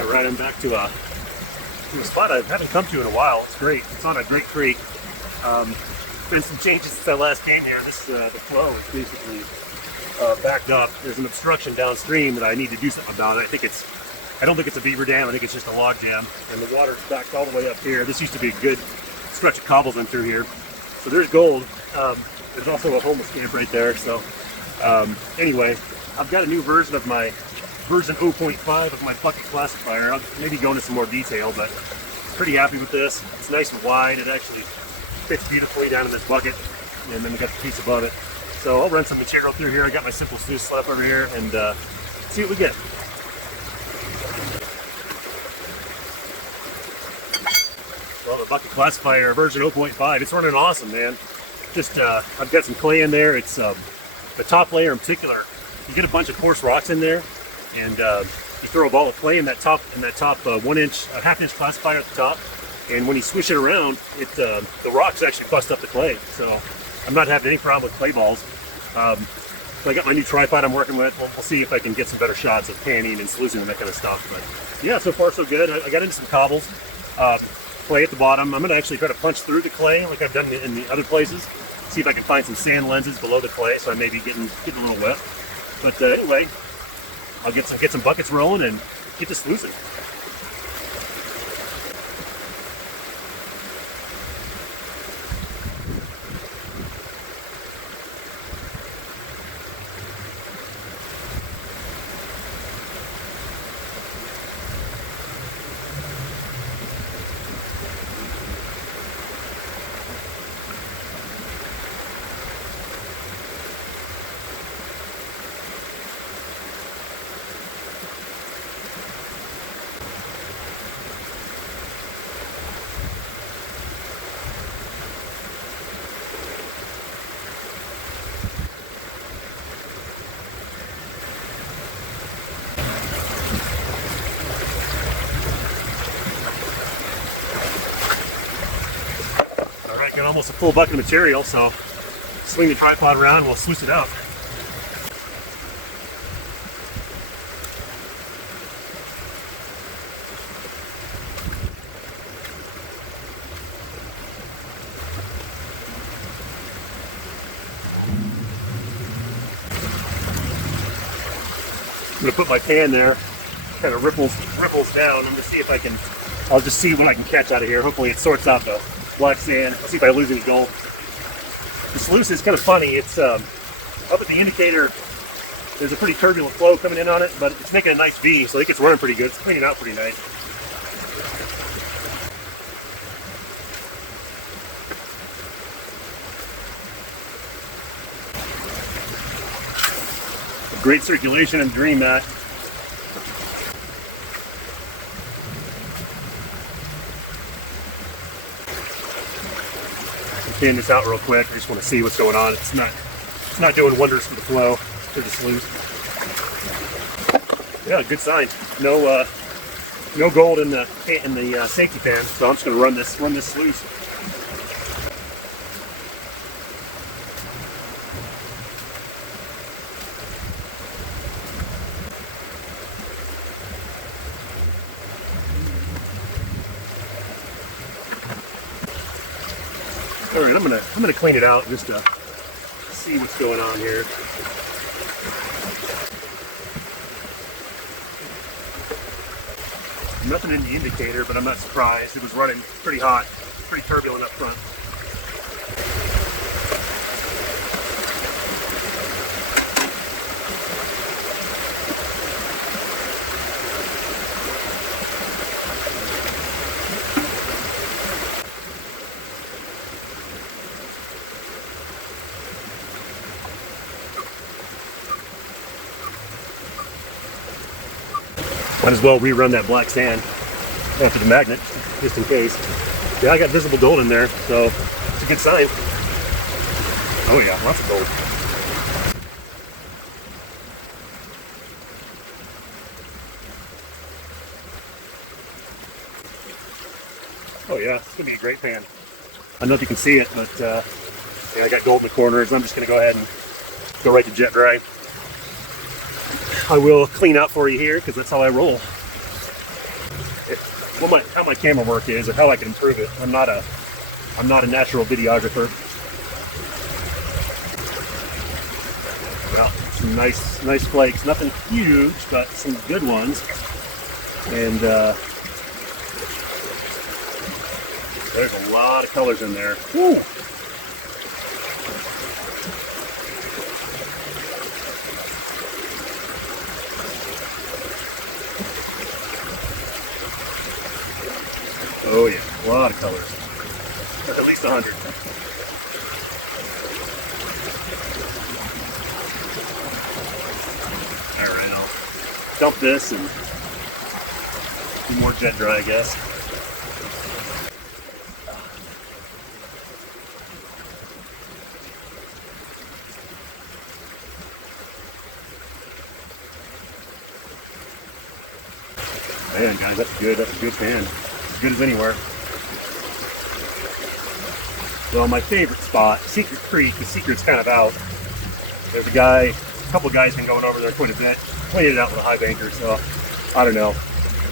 I ride them back to a spot I haven't come to in a while. It's great. It's on a great creek. Been some changes since I last came here. This the flow is basically backed up. There's an obstruction downstream that I need to do something about it. I don't think it's a beaver dam. I think it's just a log jam, and the water's backed all the way up here. This used to be a good stretch of cobbles in through here. So there's gold. There's also a homeless camp right there. So anyway, I've got a new version of my version 0.5 of my bucket classifier. I'll maybe go into some more detail, but pretty happy with this. It's nice and wide. It actually fits beautifully down in this bucket, and then we got the piece above it. So I'll run some material through here. I got my simple Sluice slab over here, and see what we get. Well, the bucket classifier version 0.5, it's running awesome, man. Just I've got some clay in there. It's the top layer in particular. You get a bunch of coarse rocks in there, and you throw a ball of clay in that top 1 inch, half-inch classifier at the top, and when you swish it around, the rocks actually bust up the clay. So I'm not having any problem with clay balls. So I got my new tripod I'm working with. We'll see if I can get some better shots of panning and sluicing and that kind of stuff. But yeah, so far so good. I got into some cobbles, clay at the bottom. I'm going to actually try to punch through the clay like I've done in the other places. See if I can find some sand lenses below the clay, so I may be getting a little wet. But anyway, I'll get some buckets rolling and get to sluicing. Got almost a full bucket of material, so swing the tripod around, we'll sluice it out. I'm going to put my pan there, kind of ripples down. I'm going to see if I can, I'll just see what I can catch out of here. Hopefully it sorts out the black sand. Let's see if I lose any gold. The sluice is kind of funny. It's up at the indicator. There's a pretty turbulent flow coming in on it, but it's making a nice V, so I think it's running pretty good. It's cleaning out pretty nice. Great circulation and dream mat. Pan this out real quick. I just want to see what's going on. It's not doing wonders for the flow. It's pretty sluice. Yeah, good sign. No gold in the safety pan. So I'm just going to run this sluice. All right, I'm gonna clean it out just to see what's going on here. Nothing in the indicator, but I'm not surprised. It was running pretty hot, pretty turbulent up front. Might as well rerun that black sand after the magnet, just in case. Yeah, I got visible gold in there, so it's a good sign. Oh yeah, lots of gold. Oh yeah, it's gonna be a great pan. I don't know if you can see it, but yeah, I got gold in the corners. I'm just gonna go ahead and go right to jet dry. I will clean up for you here because that's how I roll. how my camera work is or how I can improve it. I'm not a natural videographer. Well, some nice flakes. Nothing huge, but some good ones. And there's a lot of colors in there. Woo! Oh yeah, a lot of colors. At least 100. Alright, I'll dump this and do more jet dry, I guess. Man, guys, that's a good pan. As good as anywhere. Well, my favorite spot, Secret Creek. The secret's kind of out. There's a couple of guys been going over there quite a bit. Pointed it out with a high banker, so I don't know.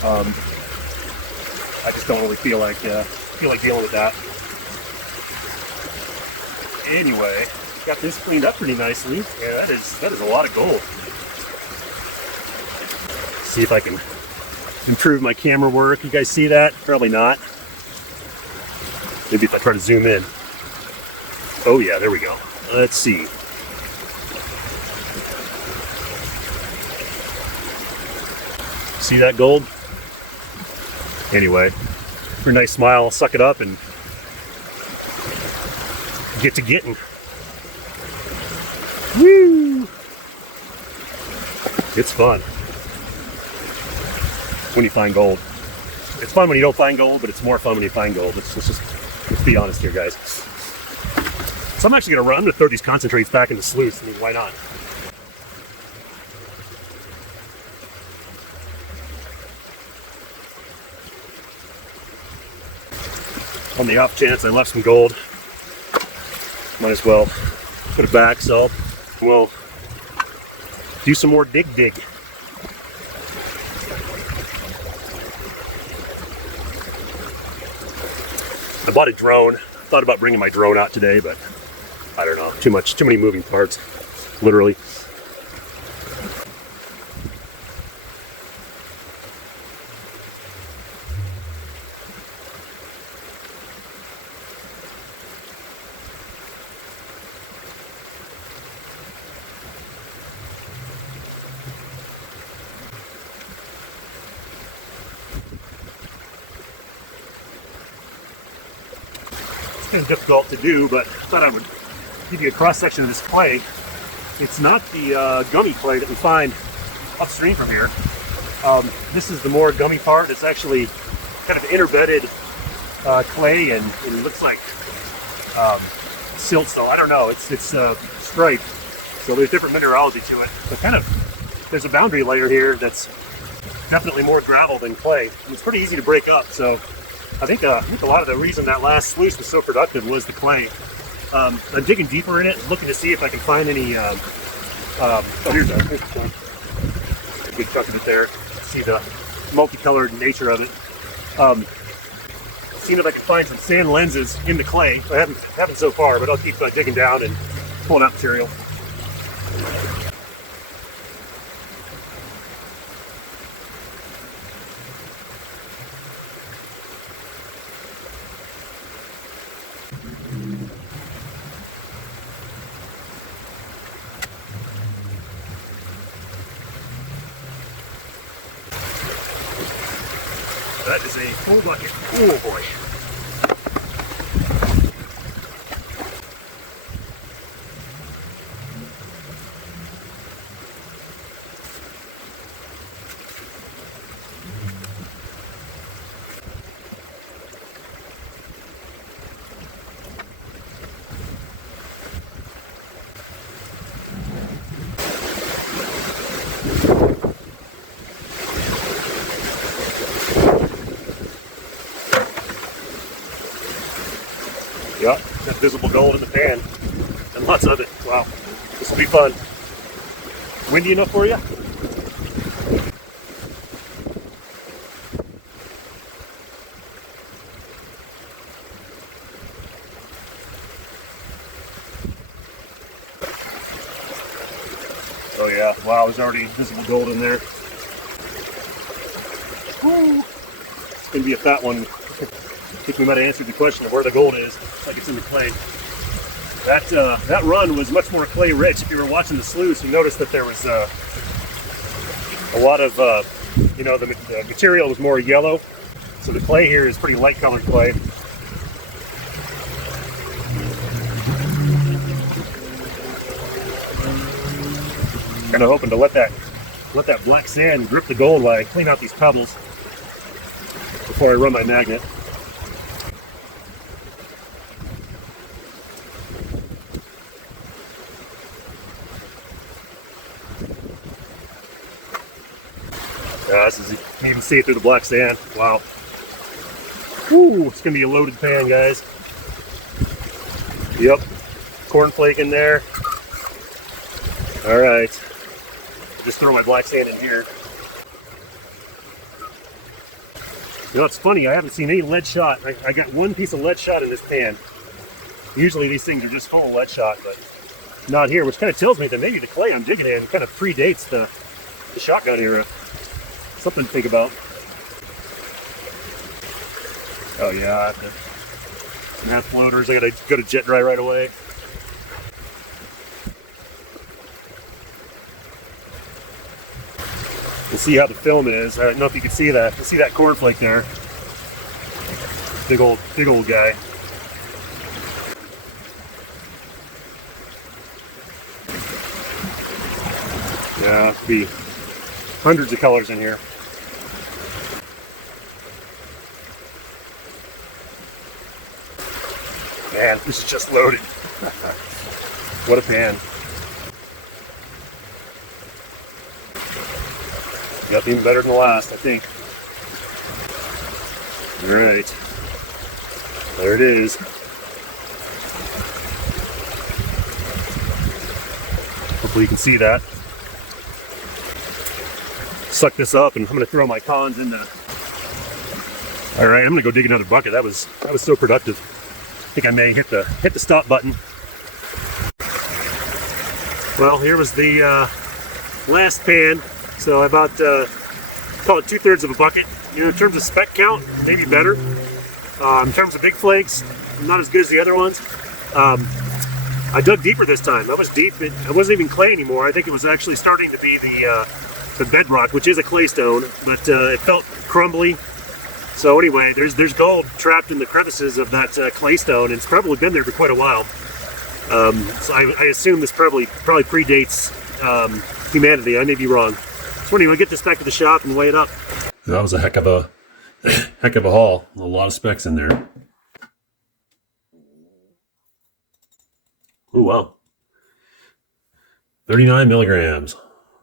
I just don't really feel like dealing with that. Anyway, got this cleaned up pretty nicely. Yeah, that is a lot of gold. See if I can improve my camera work. You guys see that? Probably not. Maybe if I try to zoom in. Oh yeah, there we go. Let's see. See that gold? Anyway, pretty nice smile. I'll suck it up and get to getting. Woo! It's fun when you find gold. It's fun when you don't find gold, but it's more fun when you find gold. Let's be honest here, guys. So I'm actually I'm gonna throw these concentrates back in the sluice. I mean, why not? On the off chance I left some gold, might as well put it back, so we'll do some more dig. I bought a drone. Thought about bringing my drone out today, but I don't know. Too many moving parts, literally. Kind of difficult to do, but I thought I would give you a cross section of this clay. It's not the gummy clay that we find upstream from here. This is the more gummy part. It's actually kind of interbedded clay, and it looks like silt. So I don't know. It's striped, so there's different mineralogy to it. But there's a boundary layer here that's definitely more gravel than clay. And it's pretty easy to break up. So I think a lot of the reason that last sluice was so productive was the clay. I'm digging deeper in it, looking to see if I can find any. Here's a chunk. A good chunk of it there. See the multicolored nature of it. Seeing if I can find some sand lenses in the clay. I haven't so far, but I'll keep digging down and pulling out material. That is a full bucket. Oh boy. Yep, got visible gold in the pan, and lots of it. Wow, this will be fun. Windy enough for you? Yeah, wow, there's already visible gold in there. Woo. It's going to be a fat one. I think we might have answered the question of where the gold is. Looks like it's in the clay. That run was much more clay rich. If you were watching the sluice, you noticed that there was a lot of, you know, the material was more yellow. So the clay here is pretty light colored clay. Kind of hoping to let that black sand grip the gold while I clean out these pebbles before I run my magnet. This is, you can even see it through the black sand. Wow. Woo, it's gonna be a loaded pan, guys. Yep, cornflake in there. All right, just throw my black sand in here. You know, it's funny, I haven't seen any lead shot. I got one piece of lead shot in this pan. Usually these things are just full of lead shot, but not here, which kind of tells me that maybe the clay I'm digging in kind of predates the shotgun era. Something to think about. Oh yeah, the math floaters. I gotta go to jet dry right away. We'll see how the film is. I don't know if you can see that. You see that cornflake there? Big old guy. Yeah, could be hundreds of colors in here. Man, this is just loaded. What a pan. Got even better than the last, I think. All right. There it is. Hopefully you can see that. Suck this up and I'm going to throw my cons in the... All right, I'm going to go dig another bucket. That was so productive. I think I may hit the stop button. Well, here was the last pan. So I about call it 2/3 of a bucket. You know, in terms of speck count, maybe better. In terms of big flakes, not as good as the other ones. I dug deeper this time. I was deep. It wasn't even clay anymore. I think it was actually starting to be the bedrock, which is a clay stone, but it felt crumbly. So anyway, there's gold trapped in the crevices of that clay stone, and it's probably been there for quite a while. So I assume this probably predates humanity. I may be wrong. So anyway, get this back to the shop and weigh it up. That was a heck of a haul. A lot of specs in there. Oh wow, 39 milligrams.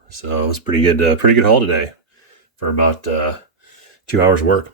So it was pretty good haul today for about 2 hours work.